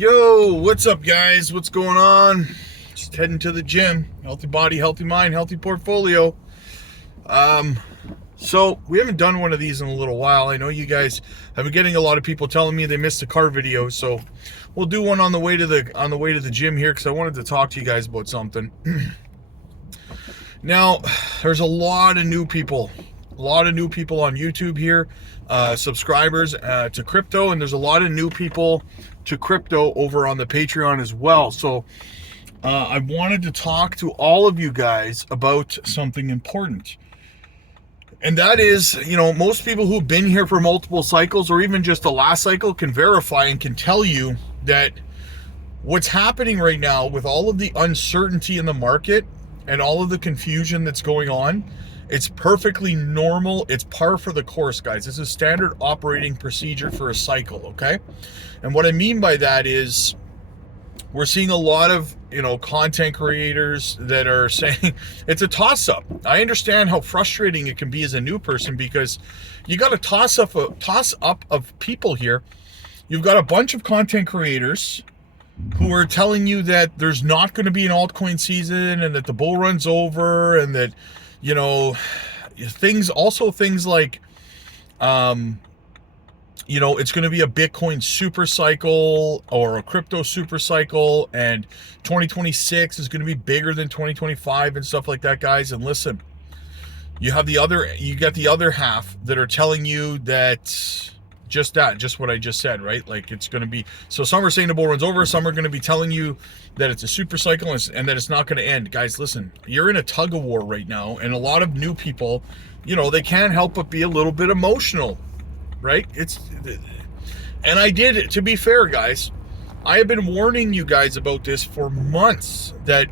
Yo, what's up, guys? What's going on? Just heading to the gym. Healthy body, healthy mind, healthy portfolio. So we haven't done one of these in a little while. I know you guys have been getting a lot of people telling me they missed the car video, so we'll do one on the way to the gym here because I wanted to talk to you guys about something. Now, there's a lot of new people on YouTube here, subscribers to crypto, and there's a lot of new people to crypto over on the Patreon as well. So I wanted to talk to all of you guys about something important. And that is, most people who've been here for multiple cycles or even just the last cycle can verify and can tell you that what's happening right now with all of the uncertainty in the market and all of the confusion that's going on, it's perfectly normal. It's par for the course, guys. It's a standard operating procedure for a cycle, okay? And what I mean by that is we're seeing a lot of, content creators that are saying it's a toss-up. I understand how frustrating it can be as a new person because you got a toss-up of people here. You've got a bunch of content creators who are telling you that there's not going to be an altcoin season and that the bull run's over and that, things like, it's going to be a Bitcoin super cycle or a crypto super cycle, and 2026 is going to be bigger than 2025 and stuff like that, guys. And listen, you got the other half that are telling you that just what I just said, right? Like it's going to be, so some are saying the bull run's over, some are going to be telling you that it's a super cycle and that it's not going to end. Guys, listen, you're in a tug of war right now, and a lot of new people, they can't help but be a little bit emotional, right? And I did, to be fair, guys, I have been warning you guys about this for months, that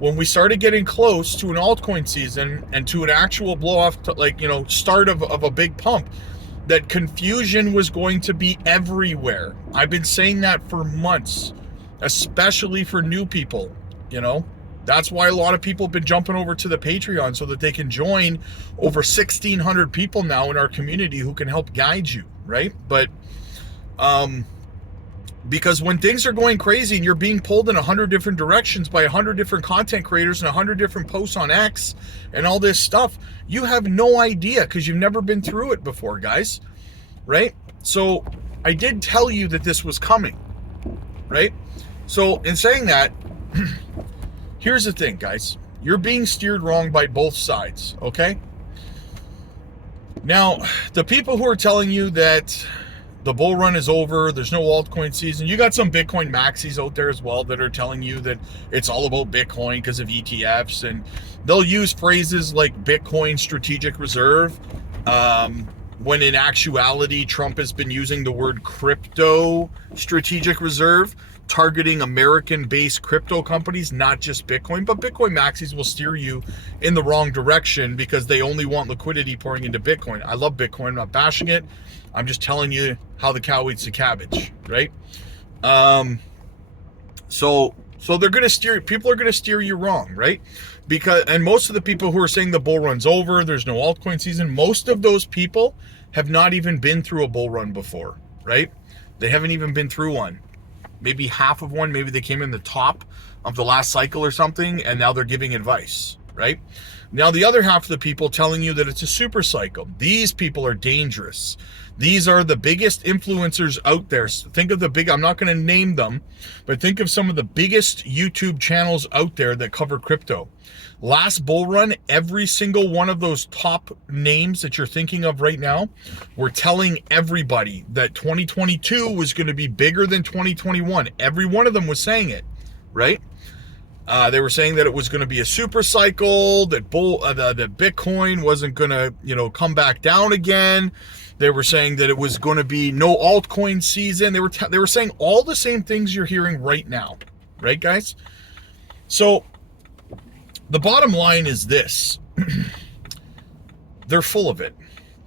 when we started getting close to an altcoin season and to an actual blow off, start of a big pump, that confusion was going to be everywhere. I've been saying that for months, especially for new people, That's why a lot of people have been jumping over to the Patreon so that they can join over 1,600 people now in our community who can help guide you, right? But because when things are going crazy and you're being pulled in 100 different directions by 100 different content creators and 100 different posts on X and all this stuff, you have no idea because you've never been through it before, guys, right? So I did tell you that this was coming, right? So in saying that, here's the thing, guys. You're being steered wrong by both sides, okay? Now, the people who are telling you that the bull run is over, there's no altcoin season, you got some Bitcoin maxis out there as well that are telling you that it's all about Bitcoin because of ETFs, and they'll use phrases like Bitcoin strategic reserve, when in actuality, Trump has been using the word crypto strategic reserve, targeting American-based crypto companies, not just Bitcoin. But Bitcoin maxis will steer you in the wrong direction because they only want liquidity pouring into Bitcoin. I love Bitcoin. I'm not bashing it. I'm just telling you how the cow eats the cabbage, right? So they're going to steer, people are going to steer you wrong, right? And most of the people who are saying the bull run's over, there's no altcoin season, most of those people have not even been through a bull run before, right? They haven't even been through one. Maybe half of one, maybe they came in the top of the last cycle or something, and now they're giving advice, right? Now, the other half of the people telling you that it's a super cycle, these people are dangerous. These are the biggest influencers out there. Think of I'm not going to name them, but think of some of the biggest YouTube channels out there that cover crypto. Last bull run, every single one of those top names that you're thinking of right now were telling everybody that 2022 was going to be bigger than 2021. Every one of them was saying it, right? They were saying that it was going to be a super cycle, that Bitcoin wasn't going to, come back down again. They were saying that it was going to be no altcoin season. They were saying all the same things you're hearing right now, right, guys? So the bottom line is this. They're full of it,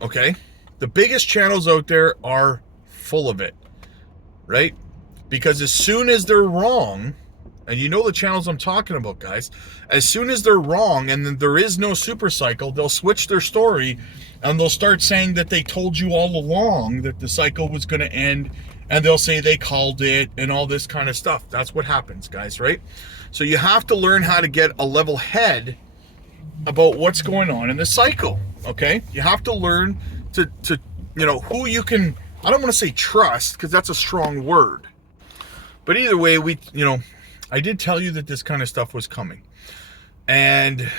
okay? The biggest channels out there are full of it, right? Because as soon as they're wrong, and you know the channels I'm talking about, guys, as soon as they're wrong and then there is no super cycle, they'll switch their story and they'll start saying that they told you all along that the cycle was going to end and they'll say they called it and all this kind of stuff. That's what happens, guys, right? So you have to learn how to get a level head about what's going on in the cycle, okay? You have to learn to who you can, I don't want to say trust, because that's a strong word. But either way, I did tell you that this kind of stuff was coming. And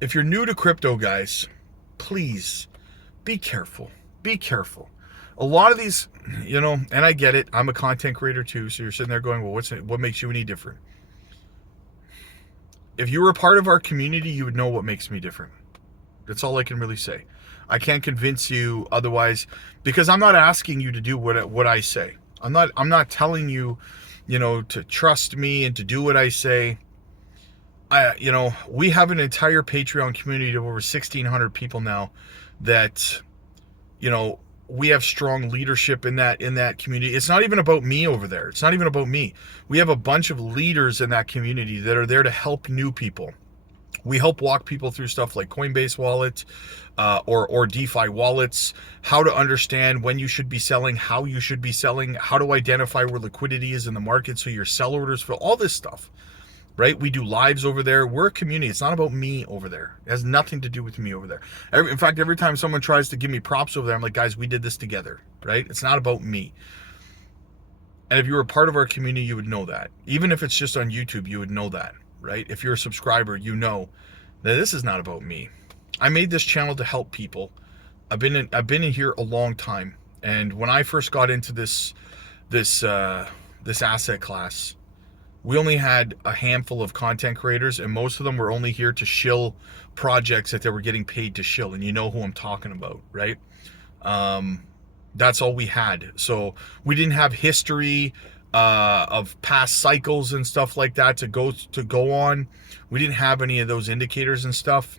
if you're new to crypto, guys, please be careful. Be careful. A lot of these, and I get it. I'm a content creator too. So you're sitting there going, well, what makes you any different? If you were a part of our community, you would know what makes me different. That's all I can really say. I can't convince you otherwise, because I'm not asking you to do what I say. I'm not telling you, to trust me and to do what I say. We have an entire Patreon community of over 1,600 people now that, we have strong leadership in that community. It's not even about me over there. It's not even about me. We have a bunch of leaders in that community that are there to help new people. We help walk people through stuff like Coinbase wallet, or DeFi wallets, how to understand when you should be selling, how you should be selling, how to identify where liquidity is in the market so your sell orders fill, all this stuff, right? We do lives over there. We're a community. It's not about me over there. It has nothing to do with me over there. In fact, every time someone tries to give me props over there, I'm like, guys, we did this together, right? It's not about me. And if you were a part of our community, you would know that. Even if it's just on YouTube, you would know that, right? If you're a subscriber, you know that this is not about me. I made this channel to help people. I've been in here a long time, and when I first got into this asset class, we only had a handful of content creators, and most of them were only here to shill projects that they were getting paid to shill, and you know who I'm talking about, right? That's all we had. So we didn't have history of past cycles and stuff like that to go on. We didn't have any of those indicators and stuff.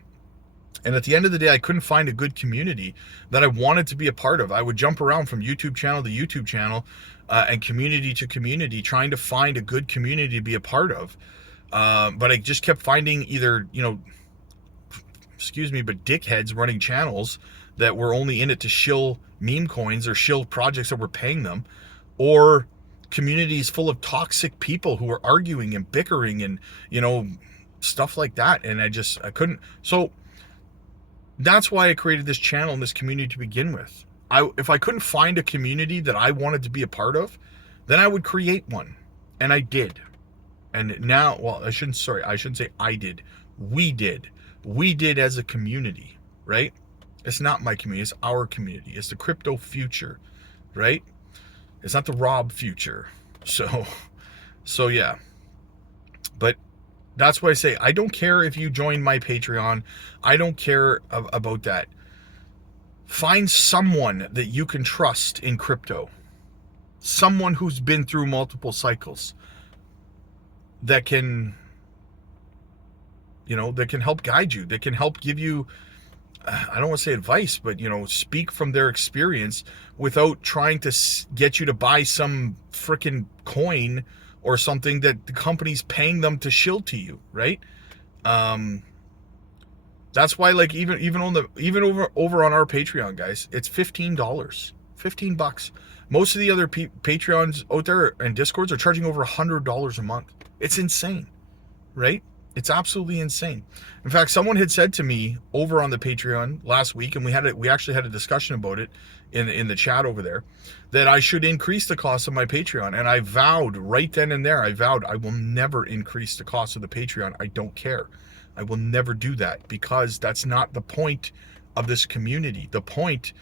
And at the end of the day, I couldn't find a good community that I wanted to be a part of. I would jump around from YouTube channel to YouTube channel and community to community, trying to find a good community to be a part of. But I just kept finding either, but dickheads running channels that were only in it to shill meme coins or shill projects that were paying them, or communities full of toxic people who were arguing and bickering and, stuff like that. And I couldn't. So that's why I created this channel and this community to begin with. If I couldn't find a community that I wanted to be a part of, then I would create one. And I did. And now, well, I shouldn't say I did. We did. We did as a community, right? It's not my community. It's our community. It's the crypto future, right? It's not the Rob future. So yeah. But that's why I say, I don't care if you join my Patreon. I don't care about that. Find someone that you can trust in crypto. Someone who's been through multiple cycles that can, that can help guide you, that can help give you, I don't want to say advice, but, speak from their experience without trying to get you to buy some freaking coin or something that the company's paying them to shill to you, right? That's why, like, even over on our Patreon, guys, it's $15, $15. Most of the other Patreons out there and Discords are charging over $100 a month. It's insane, right? It's absolutely insane. In fact, someone had said to me over on the Patreon last week, and we actually had a discussion about it in the chat over there, that I should increase the cost of my Patreon. And I vowed right then and there, I will never increase the cost of the Patreon. I don't care. I will never do that, because that's not the point of this community. The point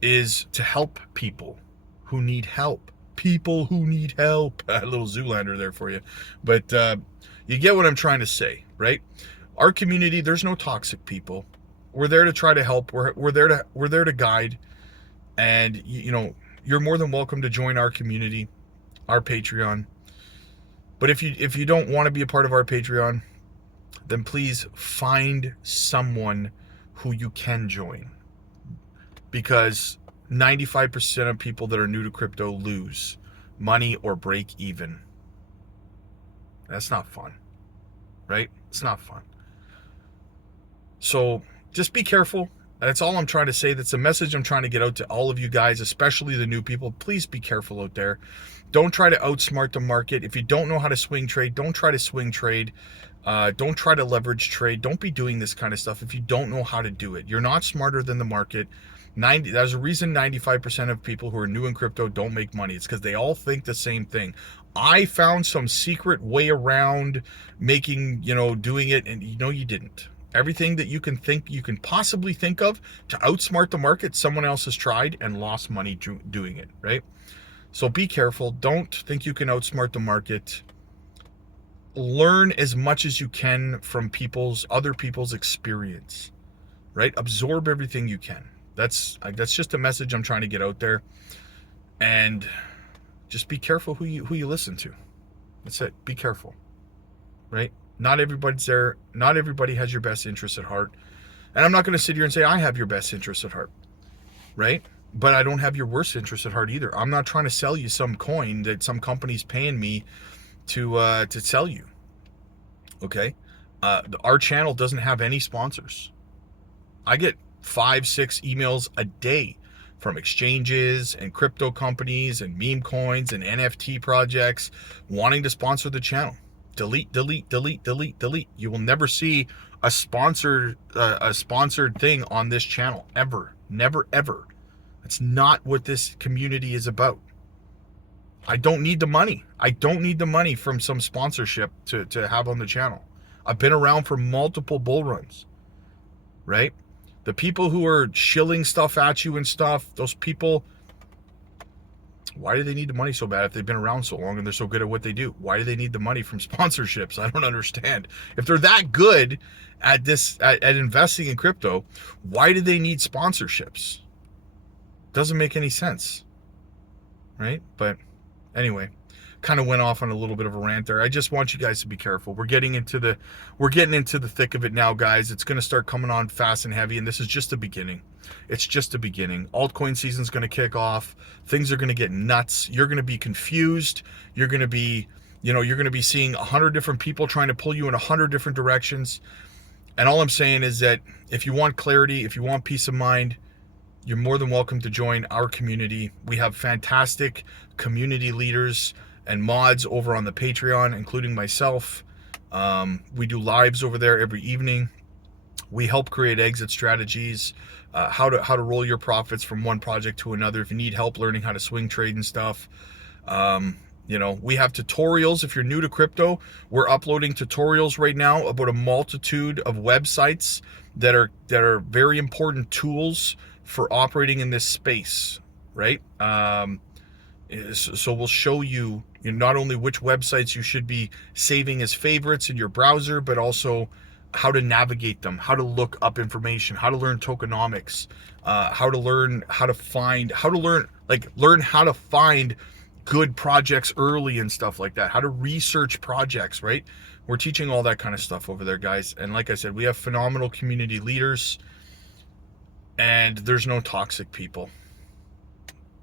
is to help people who need help. People who need help. A little Zoolander there for you. But you get what I'm trying to say, right? Our community, there's no toxic people. We're there to try to help. We're there to guide. And you're more than welcome to join our community, our Patreon. But if you don't want to be a part of our Patreon, then please find someone who you can join. Because 95% of people that are new to crypto lose money or break even. That's not fun, right? It's not fun. So just be careful. That's all I'm trying to say. That's a message I'm trying to get out to all of you guys, especially the new people. Please be careful out there. Don't try to outsmart the market. If you don't know how to swing trade, don't try to swing trade. Don't try to leverage trade. Don't be doing this kind of stuff if you don't know how to do it. You're not smarter than the market. There's a reason 95% of people who are new in crypto don't make money. It's because they all think the same thing. I found some secret way around making, doing it, and you didn't. Everything that you can possibly think of to outsmart the market, someone else has tried and lost money doing it, right? So be careful. Don't think you can outsmart the market. Learn as much as you can from other people's experience, right? Absorb everything you can. That's just a message I'm trying to get out there. And just be careful who you listen to. That's it. Be careful, right? Not everybody's there. Not everybody has your best interest at heart. And I'm not going to sit here and say I have your best interest at heart, right? But I don't have your worst interest at heart either. I'm not trying to sell you some coin that some company's paying me to sell you. Okay? Our channel doesn't have any sponsors. I get 5-6 emails a day from exchanges and crypto companies and meme coins and NFT projects wanting to sponsor the channel. Delete, delete, delete, delete, delete. You will never see a sponsored thing on this channel ever. Never, ever. That's not what this community is about. I don't need the money. I don't need the money from some sponsorship to have on the channel. I've been around for multiple bull runs, right? The people who are shilling stuff at you and stuff, those people, why do they need the money so bad if they've been around so long and they're so good at what they do? Why do they need the money from sponsorships? I don't understand. If they're that good at investing in crypto, why do they need sponsorships? Doesn't make any sense, right? But anyway, kind of went off on a little bit of a rant there. I just want you guys to be careful. We're getting into the thick of it now, guys. It's going to start coming on fast and heavy, and this is just the beginning. It's just the beginning. Altcoin season's going to kick off. Things are going to get nuts. You're going to be confused. You're going to be, seeing 100 different people trying to pull you in 100 different directions. And all I'm saying is that if you want clarity, if you want peace of mind, you're more than welcome to join our community. We have fantastic community leaders and mods over on the Patreon, including myself. We do lives over there every evening. We help create exit strategies, how to roll your profits from one project to another. If you need help learning how to swing trade and stuff, we have tutorials. If you're new to crypto, we're uploading tutorials right now about a multitude of websites that are very important tools for operating in this space, right? So we'll show you, not only which websites you should be saving as favorites in your browser, but also how to navigate them, how to look up information, how to learn tokenomics, learn how to find good projects early and stuff like that, how to research projects, right? We're teaching all that kind of stuff over there, guys. And like I said, we have phenomenal community leaders, and there's no toxic people.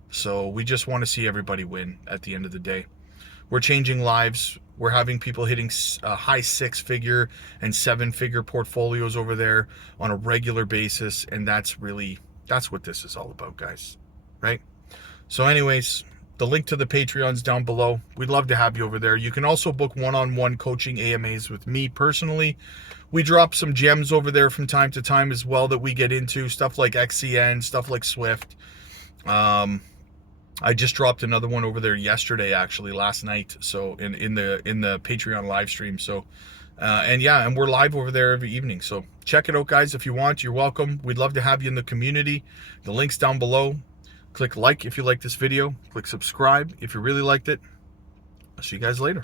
So we just want to see everybody win at the end of the day. We're changing lives. We're having people hitting high 6-figure and 7-figure portfolios over there on a regular basis. And that's what this is all about, guys. Right? So anyways, the link to the Patreon's down below. We'd love to have you over there. You can also book one-on-one coaching AMAs with me personally. We drop some gems over there from time to time as well that we get into, stuff like XCN, stuff like Swift. I just dropped another one over there yesterday, actually, last night. So in the Patreon live stream. So, and we're live over there every evening. So check it out, guys. If you want, you're welcome. We'd love to have you in the community. The link's down below. Click like if you like this video. Click subscribe if you really liked it. I'll see you guys later.